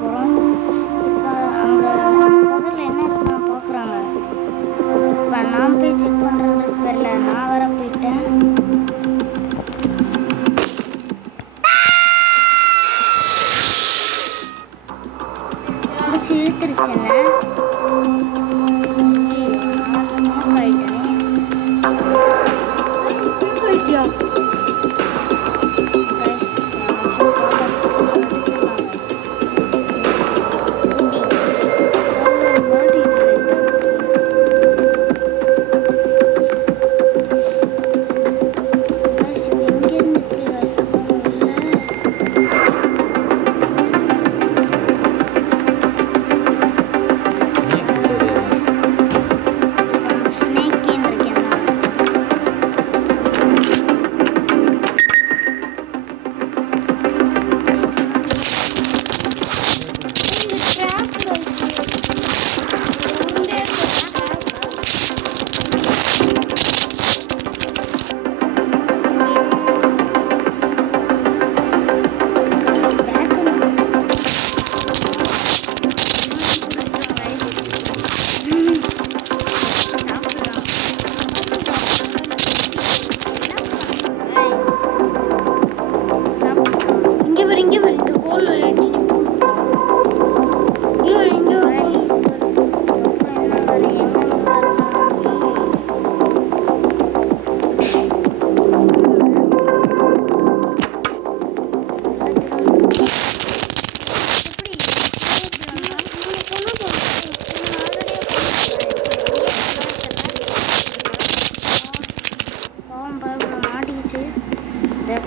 போகிறோம். இப்போ அங்கே புதரில் என்ன இருக்குன்னு பார்க்குறாங்க. இப்போ நான் போய் செக் பண்ணுறதுக்கு பேரில் நான் வர போயிட்டேன். பிடிச்சி இழுத்துருச்சு என்ன. ஸ்மோக் ஆகிட்டேனே. ஆகிட்டியா?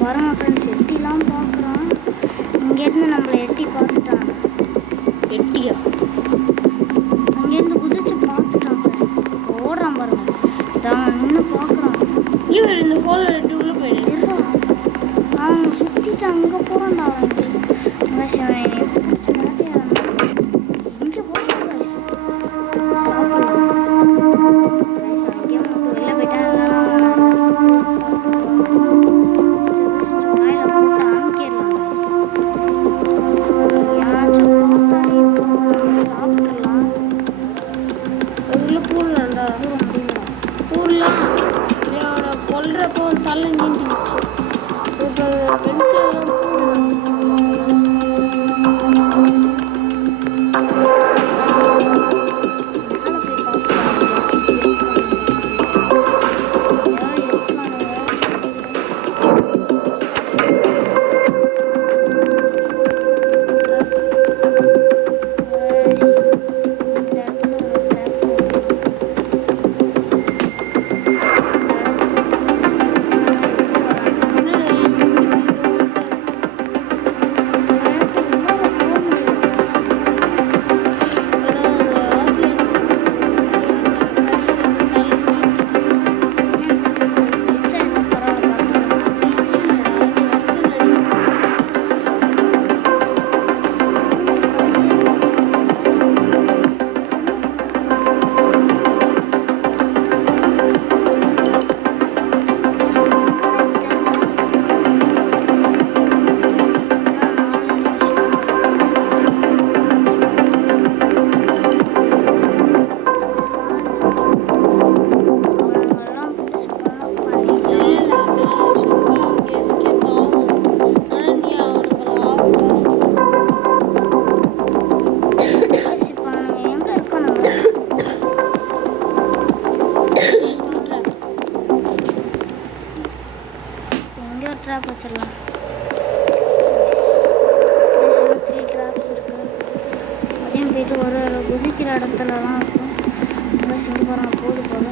பாருங்க ஃப்ரெண்ட்ஸ், எட்டிலாம் பார்க்குறான். இங்கேருந்து நம்மளை எட்டி பார்த்துட்டாங்க. எட்டியா? அங்கேருந்து குதிச்சு பார்த்துட்டான் ஃப்ரெண்ட்ஸ். இப்போ ஓடுறான் பாருங்க. தாங்க நின்று பார்க்குறான். இவர் இந்த ஹோலில் எட்டி உள்ளே போயிடுறா. அவங்க சுற்றிட்டு அங்கே போகிறான்டா. அவன் சிவனை பிடிச்சி மாட்டேன். இங்கே போகிறான் சாப்பிடலாம். அங்கேயே மட்டும் வெளில போயிட்டான். கொல்றப்போ தலை நீண்டுச்சு. இப்போ ட்ராப் வச்சிடலாம். 3 ட்ராப்ஸ் இருக்குது. அதையும் போயிட்டு ஒரு குதிக்கிற இடத்துலலாம் இருக்கும். இங்கே போகிறாங்க போது போல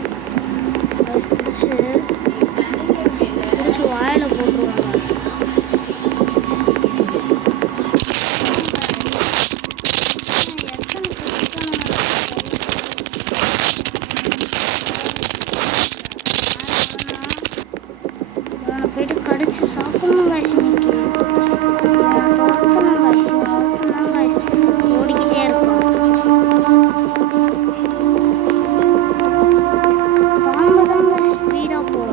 பிடிச்சி வாயில் போட்டுருவாங்க. போயிட்டு கடிச்சு சாப்பிடணும் காய்ச்சி. துரத்தணும் காய்ச்சி. துரத்தணும் காய்ச்சி. ஓடிக்கிட்டே இருக்கும். பாம்பு தான் ஸ்பீடாக போகும்.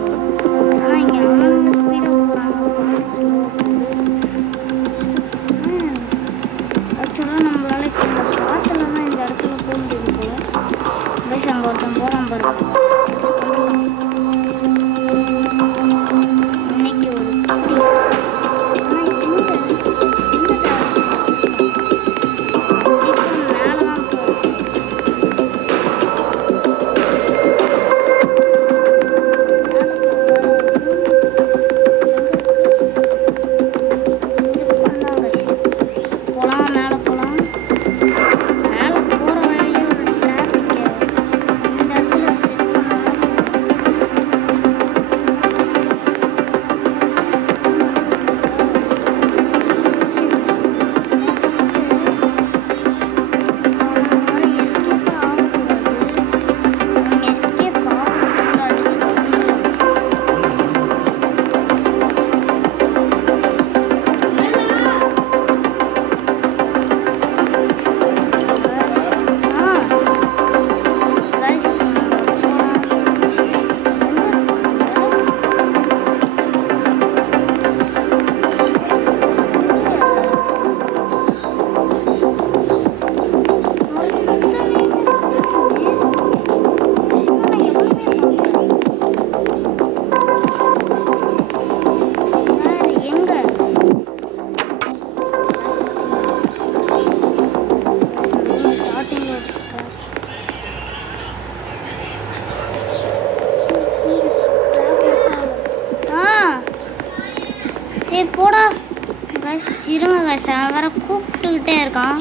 வேற கூப்பிட்டுக்கிட்டே இருக்கான்.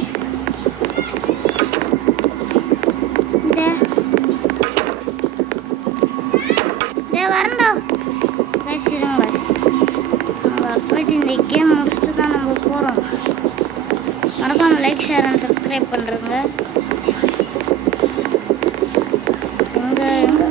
வரண்டா கைஸ், இருங்க கைஸ். நம்ம போயிட்டு இந்த கேம் முடிச்சுட்டு தான் நம்ம போகிறோம். மறக்காம லைக், ஷேர் அண்ட் சப்ஸ்கிரைப் பண்ணுறேங்க. எங்கே எங்கே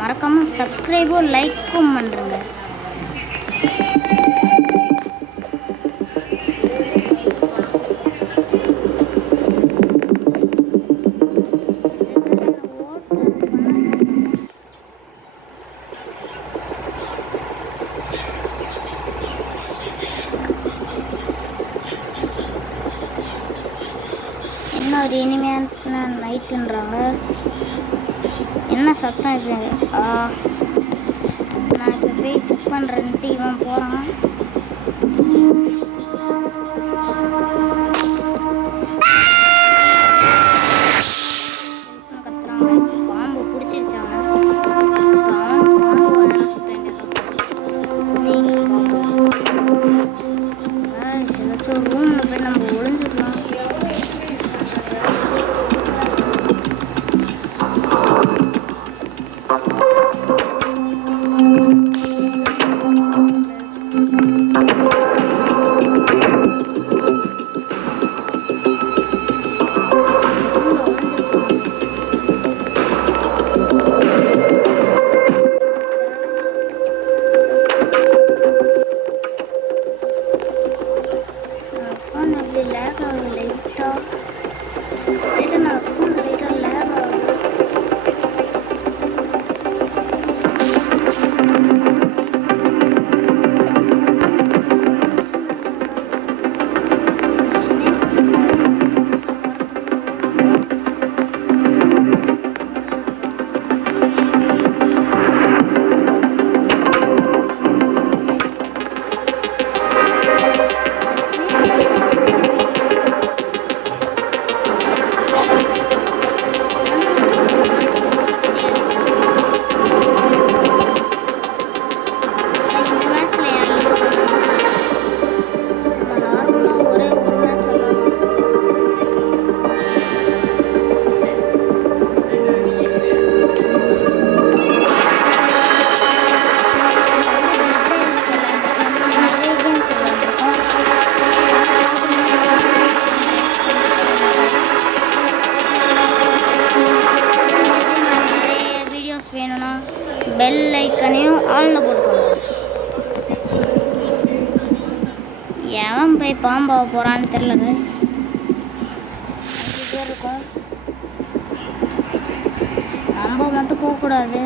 மறக்காம சப்ஸ்கிரைபும் லைக்கும் பண்ணுறேங்க. என்ன ஒரு இனிமையான நைட்டுன்றாங்க. என்ன சத்தம் இது? நான் இப்போ போய் செக் பண்ணுறேன்ட்டு இவன் போகிறான். கத்துறான். பாம்பு பிடிச்சிருச்சாங்க. ஏதாச்சும் ரூமில் போய் நம்ம ஒளிஞ்சுக்கலாம். வேணும்னா பெல் ஐக்கனையும் ஆனில் போட்டுக்கோங்க. எவன் போய் பாம்பாக போகிறான்னு தெரில கைஸ். 5 பேர் இருக்கும். நம்ம மட்டும் போகக்கூடாது.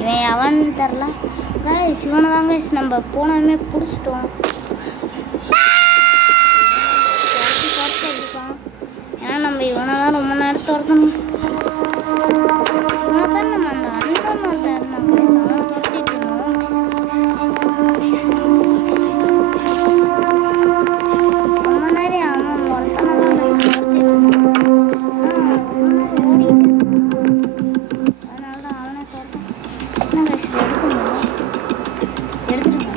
இவன் எவன்னு தெரில. கைஸ் இவனை தான் கைஸ் நம்ம போனதுமே பிடிச்சிட்டோம். ஏன்னா நம்ம இவனை தான் ரொம்ப நேரம் துரத்தணும். இவனை தான் நம்ம அந்த அண்ணன் ஒருத்தர் இருந்தான் கைஸ், அவனை துரத்திட்டு இருந்தோம். ரொம்ப நேரம் அவன் ஒருத்தனை தான் கைஸ் துரத்திட்டு இருந்தான். ரொம்ப நேரம் ஓடிக்கிட்டு இருந்தான். அதனால தான் அவனை துரத்தேன். என்ன கைஸ் இதை எடுக்க முடியும்? எடுத்துருங்க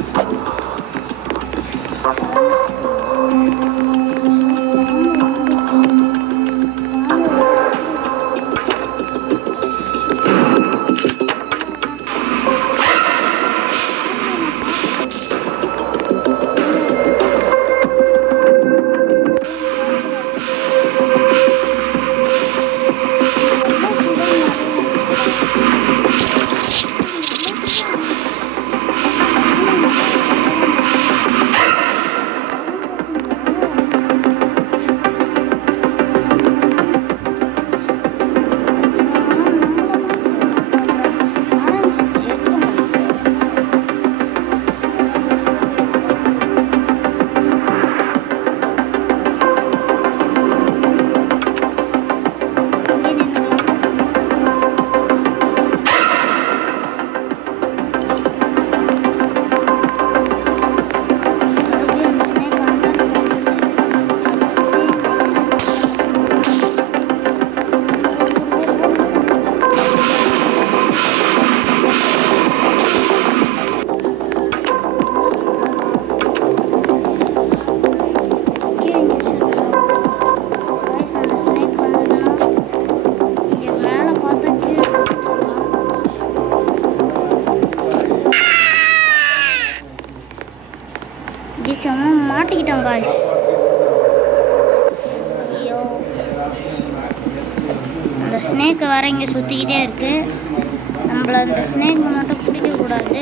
மாட்டிக்கிட்டோம் காய்ஸ். ஐயோ அந்த ஸ்னேக்கை வேற இங்கே சுற்றிக்கிட்டே இருக்கு. நம்மள அந்த ஸ்னேக் மட்டும் பிடிக்கக்கூடாது.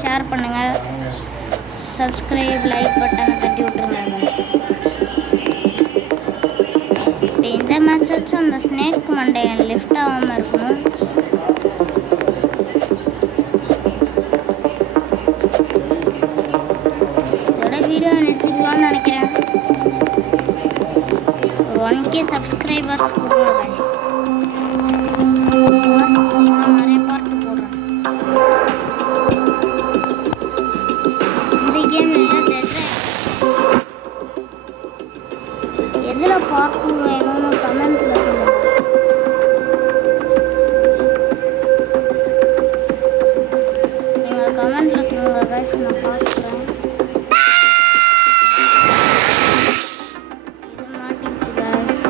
ஷேர் பண்ணுங்கள், சப்ஸ்கிரைப் லைக் பட்டனை தட்டி விட்டுருங்க கைஸ். இப்போ இந்த மேட்ச் வச்சும் அந்த ஸ்னேக் மண்டையன் லெஃப்ட் ஆகாமல் இருக்கணும். இதோட வீடியோ நிறுத்திக்கலாம்னு நினைக்கிறேன். ஒரு 1K சப்ஸ்கிரைபர்ஸ் கொடுங்க கைஸ். நிறைய பார்ட்டு போடுறேன். எதில் பார்ட் வேணும்னு கமெண்ட்ல சொல்லுங்க. நீங்கள் கமெண்ட்ல சொல்லுங்க கைஸ், நான் பார்க்குறேன். இது மாட்டிச்சு கைஸ்.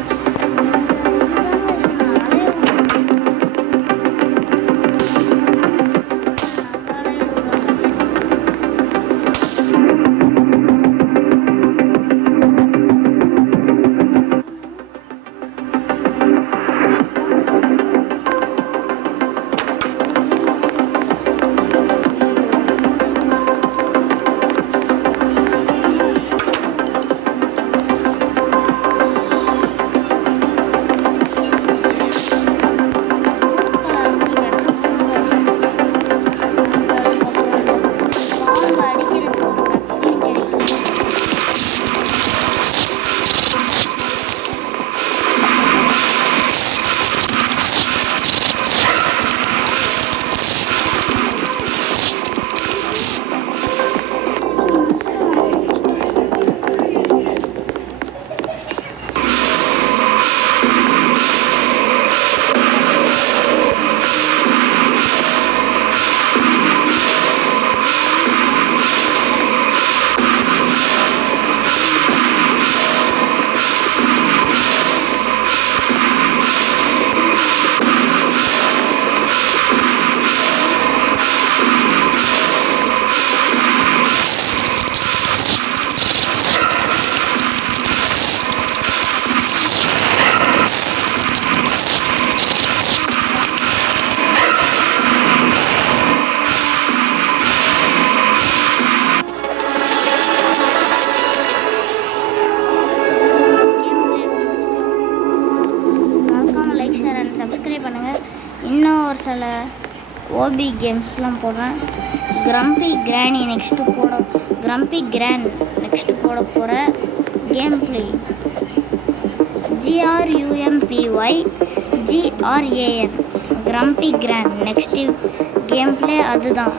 சில ஓபி கேம்ஸ்லாம் போடுறேன். கிரம்பி கிராண்ட் நெக்ஸ்ட்டு போட போகிற game play GRUMPYGRAN grumpy grand next game play அதுதான்.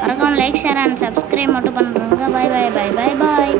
மறக்காமல் லைக் ஷேர் அண்ட் சப்ஸ்கிரைப் மட்டும் பண்ணுறேங்க. பாய் பாய் பாய் பாய் பாய்.